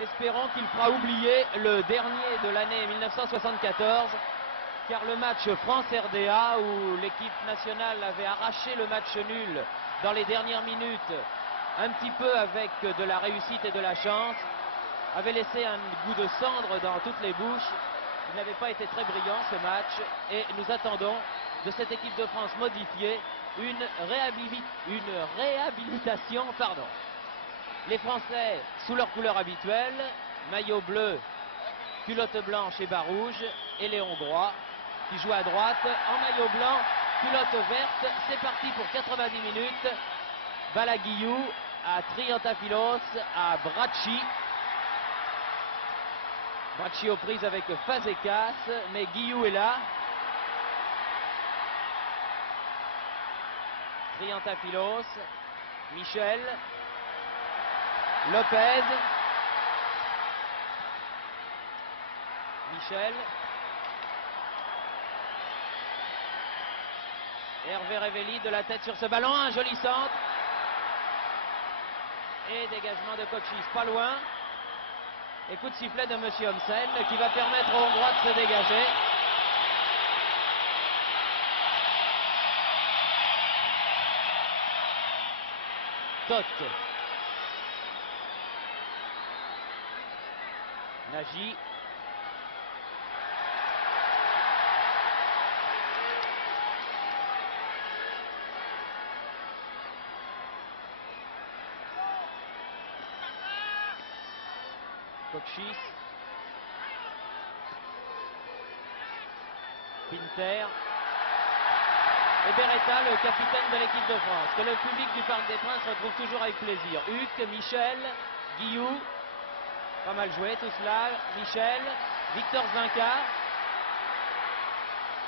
Espérons qu'il fera oublier le dernier de l'année 1974, car le match France-RDA, où l'équipe nationale avait arraché le match nul dans les dernières minutes, un petit peu avec de la réussite et de la chance, avait laissé un goût de cendre dans toutes les bouches. Il n'avait pas été très brillant ce match, et nous attendons de cette équipe de France modifiée une réhabilitation. Les Français sous leur couleur habituelle, maillot bleu, culotte blanche et bas rouge, et les Hongrois qui jouent à droite en maillot blanc, culotte verte. C'est parti pour 90 minutes. Balle à Guillou, à Triantafilos, à Bracci. Bracci aux prises avec Fazekas, mais Guillou est là. Triantafilos, Michel, Lopez, Michel, Hervé Révelli de la tête sur ce ballon, un joli centre et dégagement de Kochis pas loin, et coup de sifflet de Monsieur Homsen qui va permettre aux Hongrois de se dégager. Tot, Nagy, Kochis, Pinter et Beretta, le capitaine de l'équipe de France, que le public du Parc des Princes retrouve toujours avec plaisir. Huc, Michel, Guillou, pas mal joué tout cela. Michel, Victor Zvinka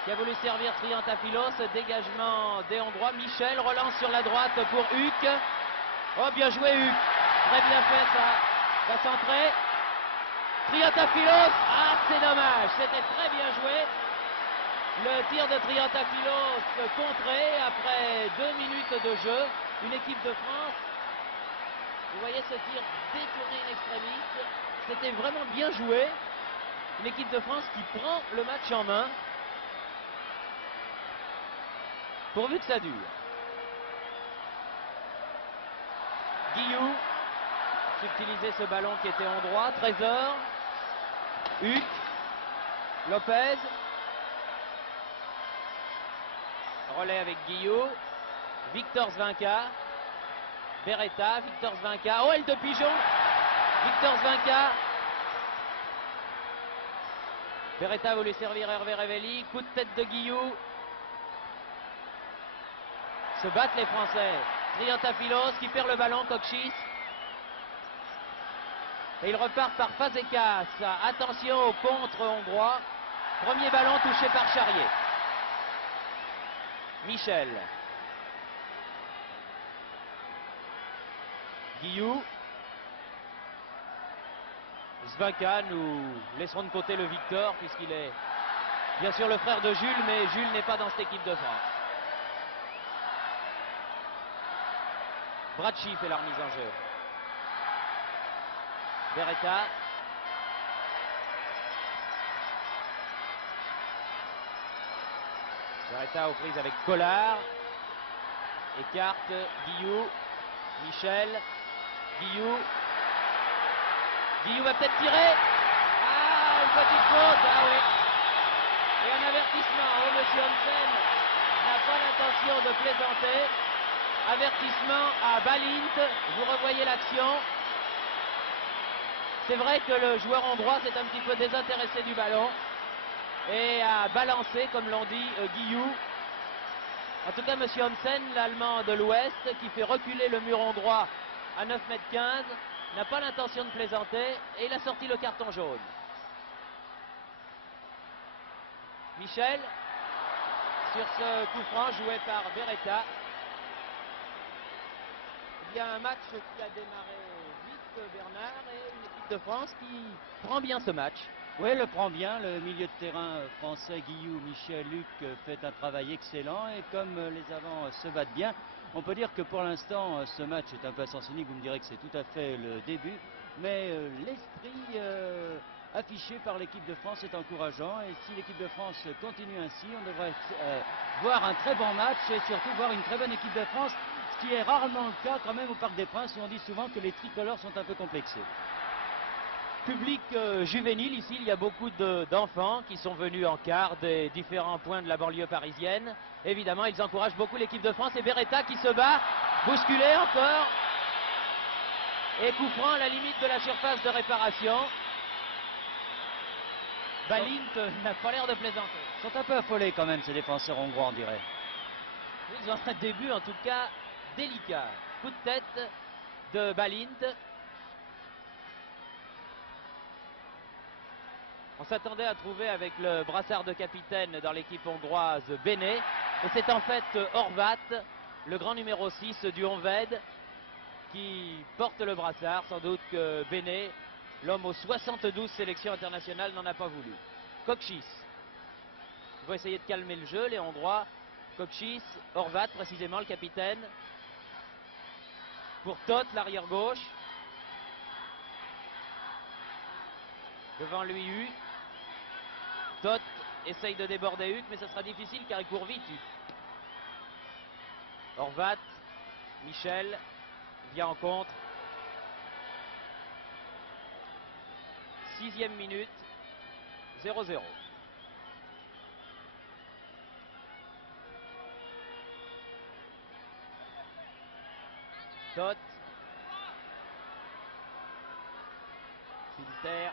qui a voulu servir Triantafilos, dégagement des Hongrois. Michel relance sur la droite pour Huc. Oh, bien joué Huc, très bien fait ça, va centrer. Triantafilos, ah c'est dommage, c'était très bien joué. Le tir de Triantafilos contré après 2 minutes de jeu. Une équipe de France, vous voyez ce tir détourné in extremis, c'était vraiment bien joué. Une équipe de France qui prend le match en main, pourvu que ça dure. Guillou, subtiliser ce ballon qui était hongrois. Trésor, Huc, Lopez, relais avec Guillou, Victor Zvinka, Beretta, Victor Zvinka, oh elle de pigeon, Victor Zvinka, Beretta a voulu servir Hervé Révelli, coup de tête de Guillou, se battent les Français. Triantafilos qui perd le ballon, Kochis, et il repart par Fazekas. Attention au contre hongrois, premier ballon touché par Charrier. Michel, Guillou, Zvinka. Nous laisserons de côté le Victor puisqu'il est bien sûr le frère de Jules, mais Jules n'est pas dans cette équipe de France. Bracci fait la remise en jeu. Beretta, Beretta aux prises avec Collard, écarte Guillou, Michel, Guillou, Guillou va peut-être tirer, ah une petite faute, ah oui, et un avertissement. Oh, Monsieur Homsen n'a pas l'intention de plaisanter, avertissement à Balint, vous revoyez l'action. C'est vrai que le joueur hongrois s'est un petit peu désintéressé du ballon et a balancé, comme l'on dit, Guillou. En tout cas, Monsieur Homsen, l'Allemand de l'Ouest, qui fait reculer le mur hongrois à 9,15 m, n'a pas l'intention de plaisanter et il a sorti le carton jaune. Michel, sur ce coup franc joué par Beretta. Il y a un match qui a démarré vite, Bernard, et une équipe de France qui prend bien ce match. Oui, le prend bien. Le milieu de terrain français, Guillou, Michel, Huc fait un travail excellent. Et comme les avants se battent bien, On peut dire que pour l'instant, ce match est un peu à sens unique. Vous me direz que c'est tout à fait le début. Mais l'esprit affiché par l'équipe de France est encourageant. Et si l'équipe de France continue ainsi, on devrait voir un très bon match et surtout voir une très bonne équipe de France. Ce qui est rarement le cas quand même au Parc des Princes où on dit souvent que les tricolores sont un peu complexés. Public juvénile, ici il y a beaucoup d'enfants qui sont venus en quart des différents points de la banlieue parisienne. Évidemment ils encouragent beaucoup l'équipe de France et Beretta qui se bat, bousculé encore. Et coup franc à la limite de la surface de réparation. Balint n'a pas l'air de plaisanter. Ils sont un peu affolés quand même ces défenseurs hongrois on dirait. Ils ont un début en tout cas délicat. Coup de tête de Balint. On s'attendait à trouver avec le brassard de capitaine dans l'équipe hongroise Béné. Et c'est en fait Horvat, le grand numéro 6 du Honvéd, qui porte le brassard. Sans doute que Béné, l'homme aux 72 sélections internationales, n'en a pas voulu. Kokchis. Il va essayer de calmer le jeu, les Hongrois. Kokchis, Horvat précisément, le capitaine. Pour Toth, l'arrière gauche. Devant lui, Huck. Toth essaye de déborder Huck, mais ce sera difficile car il court vite, Huck. Horvat, Michel, vient en contre. 6e minute, 0-0. Toth. Filter.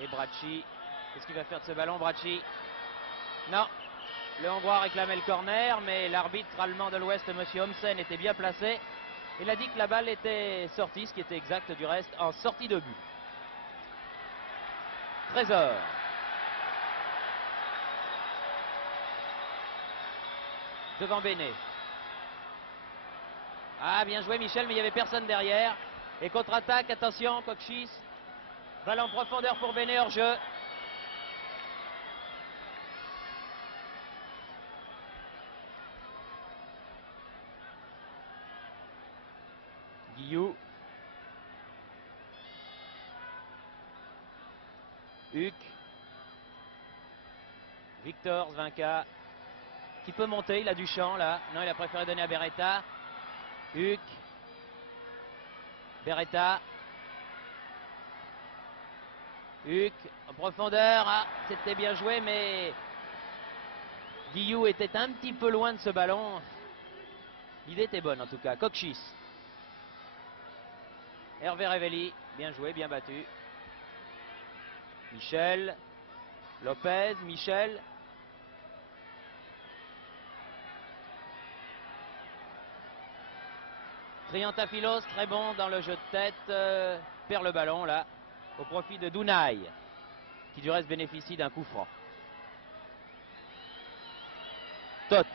Et Bracci. Qu'est-ce qu'il va faire de ce ballon, Bracci? Non. Le Hongrois réclamait le corner, mais l'arbitre allemand de l'Ouest, M. Homsen, était bien placé. Il a dit que la balle était sortie, ce qui était exact du reste, en sortie de but. Trésor. Devant Béné. Ah, bien joué Michel, mais il n'y avait personne derrière. Et contre-attaque, attention, Kokchis. Balle en profondeur pour Béné, hors jeu. Guillou. Huck. Victor Zvinka. Qui peut monter, il a du champ là. Non, il a préféré donner à Beretta. Huck. Beretta. Huck en profondeur. Ah, c'était bien joué, mais Guillou était un petit peu loin de ce ballon. L'idée était bonne en tout cas. Kokchis. Hervé Revelli, bien joué, bien battu. Michel. Lopez, Michel. Triantafilos, très bon dans le jeu de tête. Perd le ballon là, au profit de Dunay, qui du reste bénéficie d'un coup franc. Toth.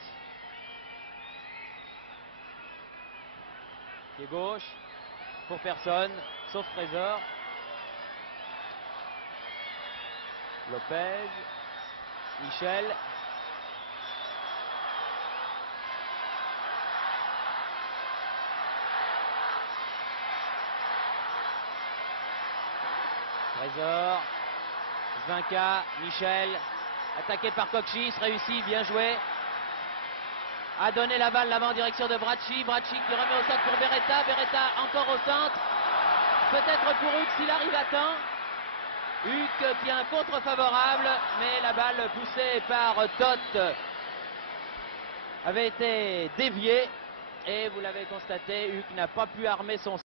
Pied gauche. Pour personne, sauf Trésor. Lopez. Michel. Trésor. Zvinka. Michel. Attaqué par Kokchis. Réussi. Bien joué. A donné la balle là-bas en direction de Bracci. Bracci qui remet au centre pour Beretta. Beretta encore au centre. Peut-être pour Huck s'il arrive à temps. Huck qui a un contre favorable. Mais la balle poussée par Toth avait été déviée. Et vous l'avez constaté, Huck n'a pas pu armer son